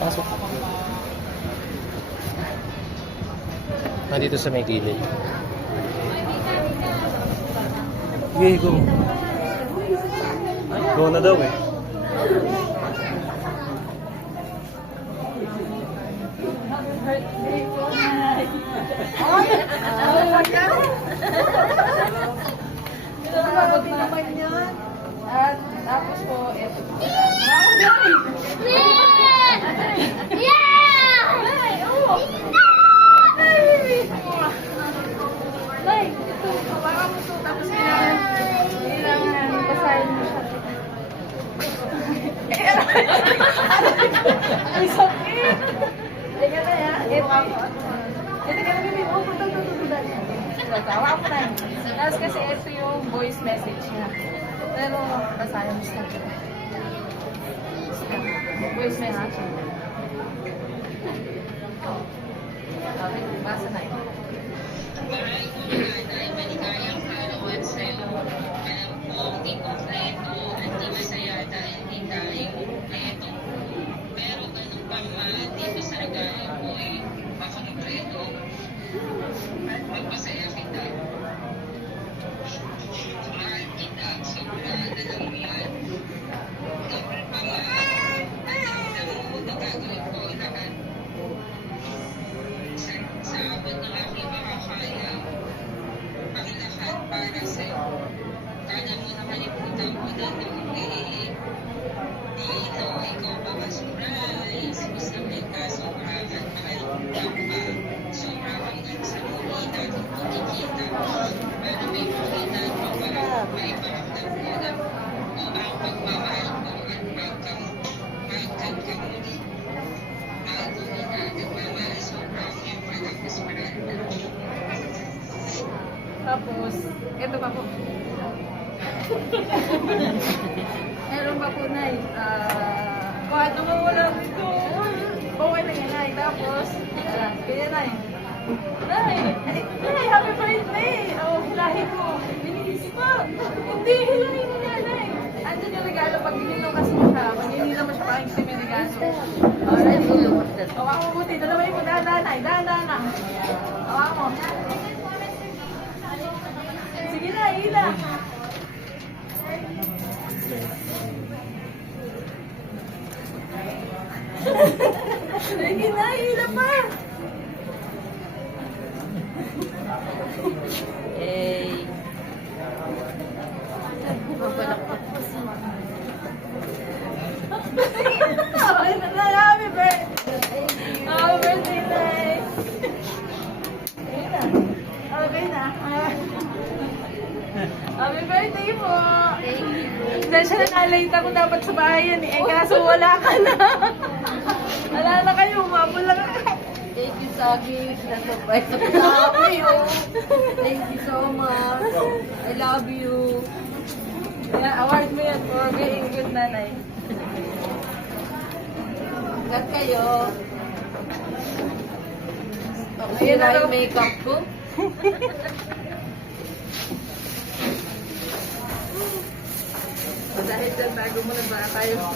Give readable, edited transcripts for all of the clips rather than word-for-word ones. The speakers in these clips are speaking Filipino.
Pasok. Dito sa may gilid. Okay, go. Go na daw eh. Mabuti naman yun. At tapos po, eto. Nay, ito, hawakan mo ito. Tapos kailangan basahin mo siya. Ay, sakit! Teka na ya. Ito ka na bibig. Oh, tutulad. Hawakan mo na. Tapos kasi ito yung voice message niya. Pero, basahin mo siya. Voice message niya. Okay, basa na ito. Maligayang kaarawan sa'yo. Alam ko, hindi kompleto at di masaya dahil di tayo kompleto. Pero ganun pa man, dito sa lagayan ko baka kompleto. At magpasaya kita. Mahal kita, sobra na lang yan. Ganun pa man, alam mo na gagawin ko lahat. Sa abot ng aking makakaya, ang lahat para sa'yo. Kaya mo na kalimutan ko na nag-iig. Dito, ikaw makasurprise. Gusto ka, sobrang mahal ka pa. Sobra hanggang sa muli natin kumikita. Pero may pakita mo ba, may paramdam ko na o ang pagmamahal ko at pagkakamuli. Matuloy na nagmamahal, sobrang yung malakas marami. Tapos, ito pa po. Meron pa po, Nay. Bakit wala dito? Okay na yan, Nay. Tapos, ganyan, Nay. Nay, happy birthday! Oh, hilahin mo. Binilis mo. Hindi, hilahin mo niya, Nay. Andyan yung regalo. Pag inilaw kasi mo siya, pag inilaw mo siya, parang hindi may regalo. Alright. Hawakan mo buti. Dalawin mo. Dahan-dahan, Nay. Dahan-dahan lang. Hawakan mo. Sige na, hila. Sige na, hila pa. Eh, mabalakpak pa siya. Okay na na, happy birthday. Happy birthday, Nay. Okay na. Happy birthday po. Dahil siya na-late ako dapat sa bahay yan eh. Kaso wala ka na. Wala na kayo, umabol lang ako. Thank you, Sagi. Nasabay sa kami, oh. Thank you so much. I love you. Kaya award mo yan for being good nanay. Ingat kayo. Ayan na Sira daw. yung makeup ko. Dahil dyan, bago mo na ba tayo?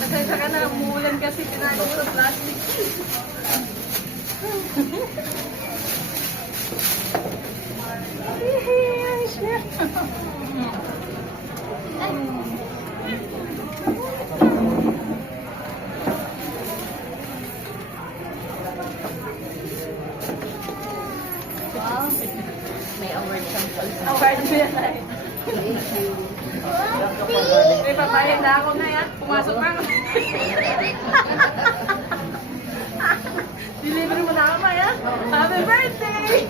Pasensya ka na, umuulan kasi tinago mo sa plastic. Wow. May award siyang kalsa. Award mo yan ay. Thank you. May papayag na ako na yan. Pumasok na ako. Delivery mo na ako, Maya. Happy birthday!